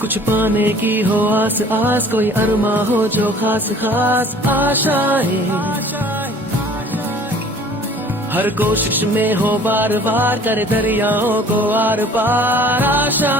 कुछ पाने की हो आस आस, कोई अरमा हो जो खास खास आशाएं, हर कोशिश में हो बार बार, करे दरियाओं को आर पार आशा